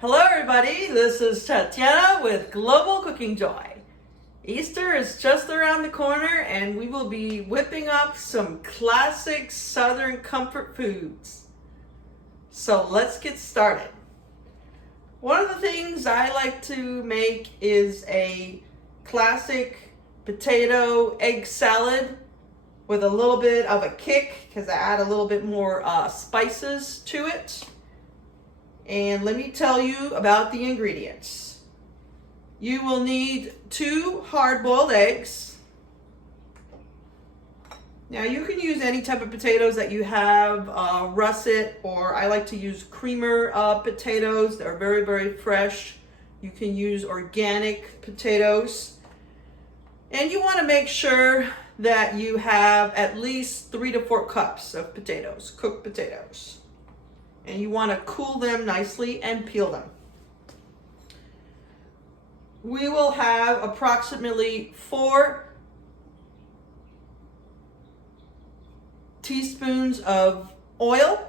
Hello everybody, this is Tatiana with Global Cooking Joy. Easter is just around the corner and we will be whipping up some classic Southern comfort foods. So let's get started. One of the things I like to make is a classic potato egg salad with a little bit of a kick because I add a little bit more spices to it. And let me tell you about the ingredients. You will need 2 hard-boiled eggs. Now you can use any type of potatoes that you have, russet, or I like to use creamer potatoes. They're very, very fresh. You can use organic potatoes. And you want to make sure that you have at least 3 to 4 cups of potatoes, cooked potatoes. And you want to cool them nicely and peel them. We will have approximately 4 teaspoons of oil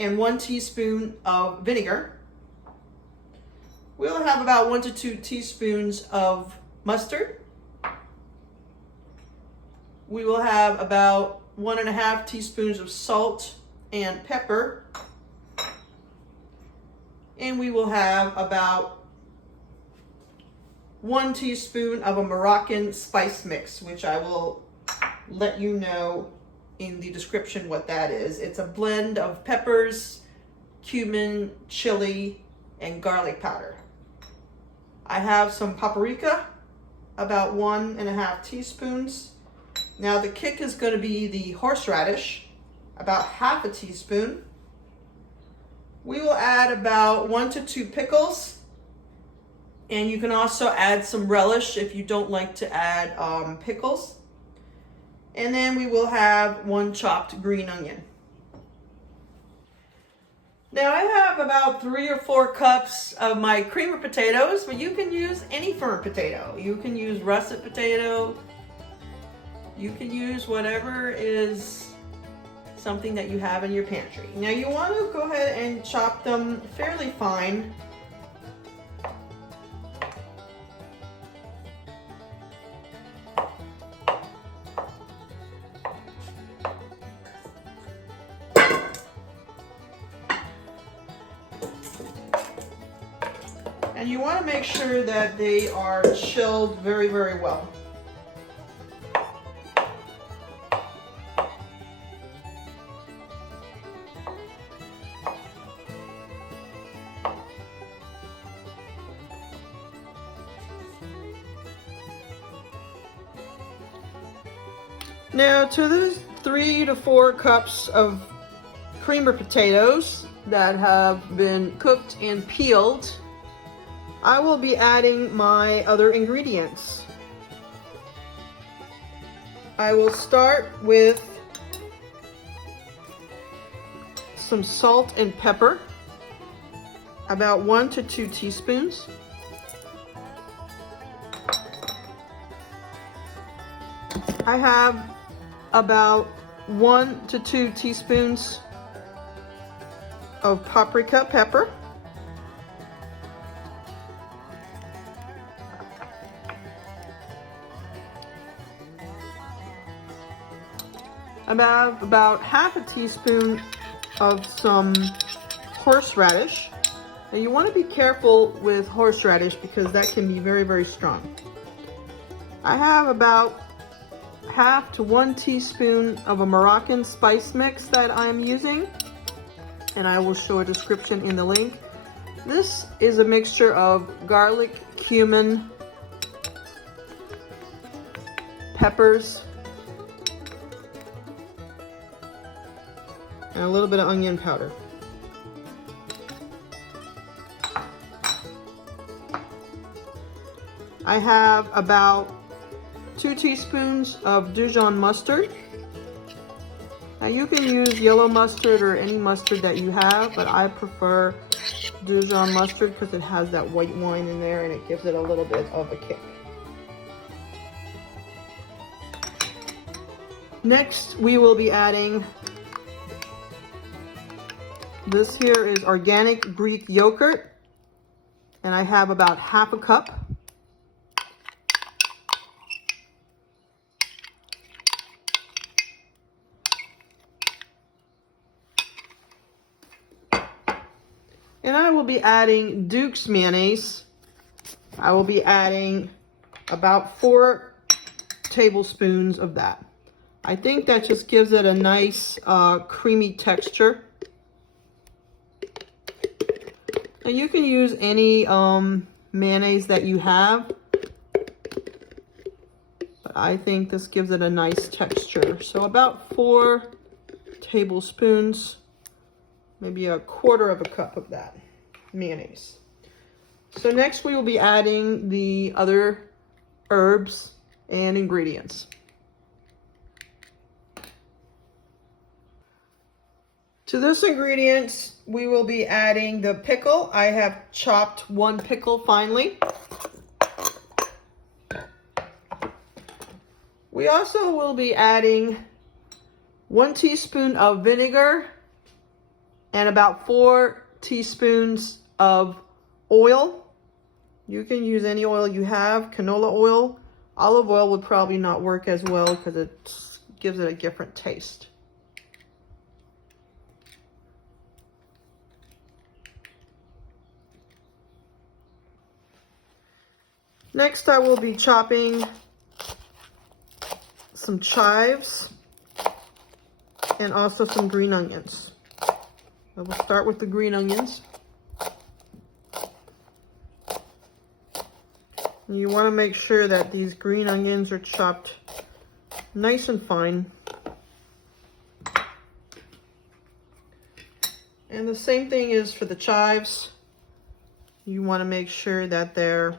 and 1 teaspoon of vinegar. We'll have about 1 to 2 teaspoons of mustard. We will have about 1.5 teaspoons of salt and pepper. And we will have about 1 teaspoon of a Moroccan spice mix, which I will let you know in the description what that is. It's a blend of peppers, cumin, chili, and garlic powder. I have some paprika, about 1.5 teaspoons. Now the kick is going to be the horseradish, about 1/2 teaspoon. We will add about 1 to 2 pickles, and you can also add some relish if you don't like to add pickles. And then we will have 1 chopped green onion. Now I have about 3 or 4 cups of my creamer potatoes, but you can use any firm potato. You can use russet potato. You can use whatever is something that you have in your pantry. Now you want to go ahead and chop them fairly fine. And you want to make sure that they are chilled very, very well. Now to those 3 to 4 cups of creamer potatoes that have been cooked and peeled, I will be adding my other ingredients. I will start with some salt and pepper, about 1 to 2 teaspoons. I have about 1 to 2 teaspoons of paprika pepper. I have about 1/2 teaspoon of some horseradish. Now you want to be careful with horseradish because that can be very, very strong. I have about 1/2 to 1 teaspoon of a Moroccan spice mix that I'm using, and I will show a description in the link. This is a mixture of garlic, cumin, peppers, and a little bit of onion powder. I have about 2 teaspoons of Dijon mustard. Now you can use yellow mustard or any mustard that you have, but I prefer Dijon mustard because it has that white wine in there and it gives it a little bit of a kick. Next, we will be adding, this here is organic Greek yogurt. And I have about half a cup. And I will be adding Duke's mayonnaise. I will be adding about 4 tablespoons of that. I think that just gives it a nice creamy texture. And you can use any mayonnaise that you have, but I think this gives it a nice texture. So about 4 tablespoons, maybe a quarter of a cup of that mayonnaise. So next we will be adding the other herbs and ingredients. To this ingredient, we will be adding the pickle. I have chopped 1 pickle finely. We also will be adding 1 teaspoon of vinegar and about 4 teaspoons of oil. You can use any oil you have, canola oil. Olive oil would probably not work as well because it gives it a different taste. Next, I will be chopping some chives and also some green onions. I will start with the green onions. And you want to make sure that these green onions are chopped nice and fine. And the same thing is for the chives. You want to make sure that they're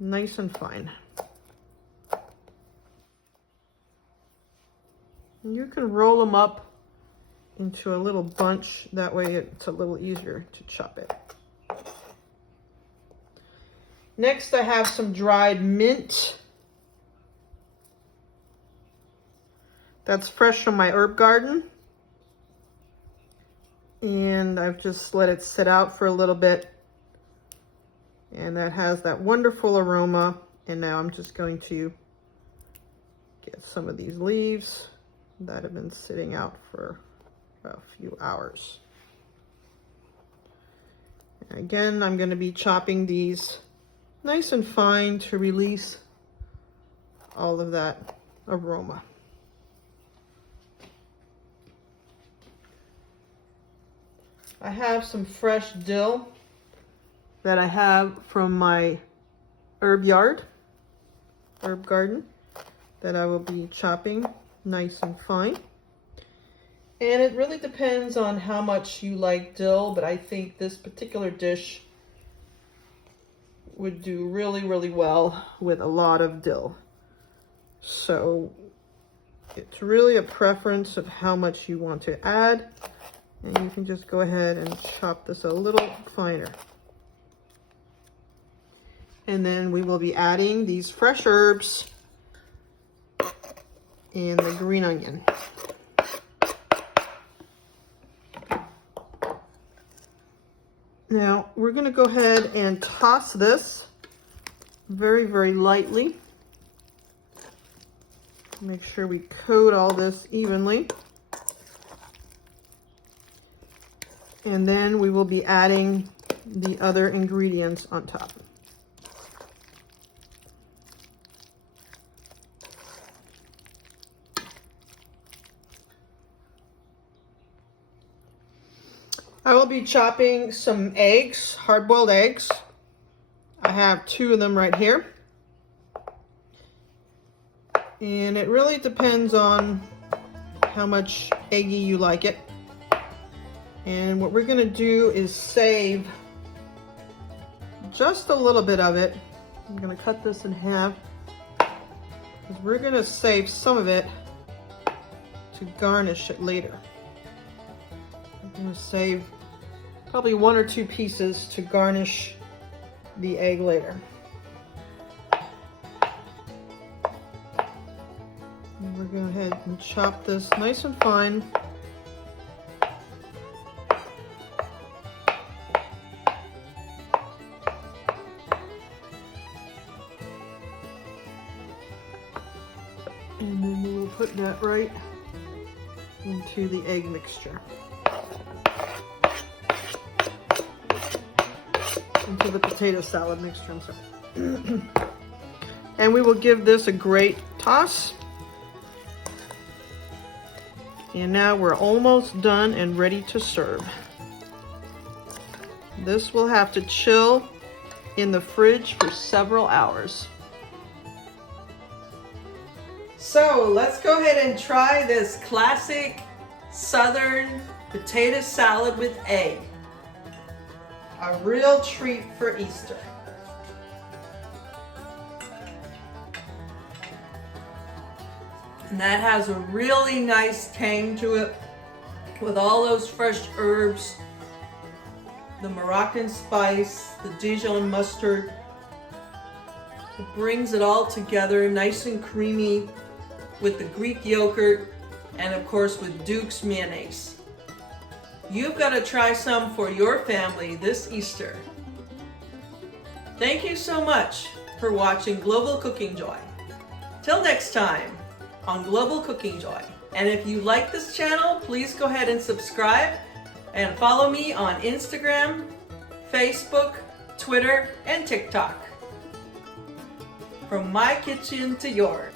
nice and fine. And you can roll them up into a little bunch. That way it's a little easier to chop it. Next, I have some dried mint. That's fresh from my herb garden. And I've just let it sit out for a little bit. And that has that wonderful aroma. And now I'm just going to get some of these leaves that have been sitting out for a few hours. And again, I'm going to be chopping these nice and fine to release all of that aroma. I have some fresh dill that I have from my herb garden, that I will be chopping nice and fine. And it really depends on how much you like dill, but I think this particular dish would do really, really well with a lot of dill. So it's really a preference of how much you want to add. And you can just go ahead and chop this a little finer. And then we will be adding these fresh herbs and the green onion. Now we're going to go ahead and toss this very, very lightly. Make sure we coat all this evenly. And then we will be adding the other ingredients on top. I will be chopping some eggs, hard-boiled eggs. I have 2 of them right here. And it really depends on how much eggy you like it. And what we're going to do is save just a little bit of it. I'm going to cut this in half, because we're going to save some of it to garnish it later. I'm going to save probably 1 or 2 pieces to garnish the egg later. And we're going to go ahead and chop this nice and fine. that right into the egg mixture. Into the potato salad mixture, I'm sorry. And we will give this a great toss. And now we're almost done and ready to serve. This will have to chill in the fridge for several hours. So let's go ahead and try this classic Southern potato salad with egg. A real treat for Easter. And that has a really nice tang to it with all those fresh herbs, the Moroccan spice, the Dijon mustard. It brings it all together nice and creamy with the Greek yogurt and of course with Duke's mayonnaise. You've got to try some for your family this Easter. Thank you so much for watching Global Cooking Joy. Till next time on Global Cooking Joy. And if you like this channel, please go ahead and subscribe and follow me on Instagram, Facebook, Twitter, and TikTok. From my kitchen to yours.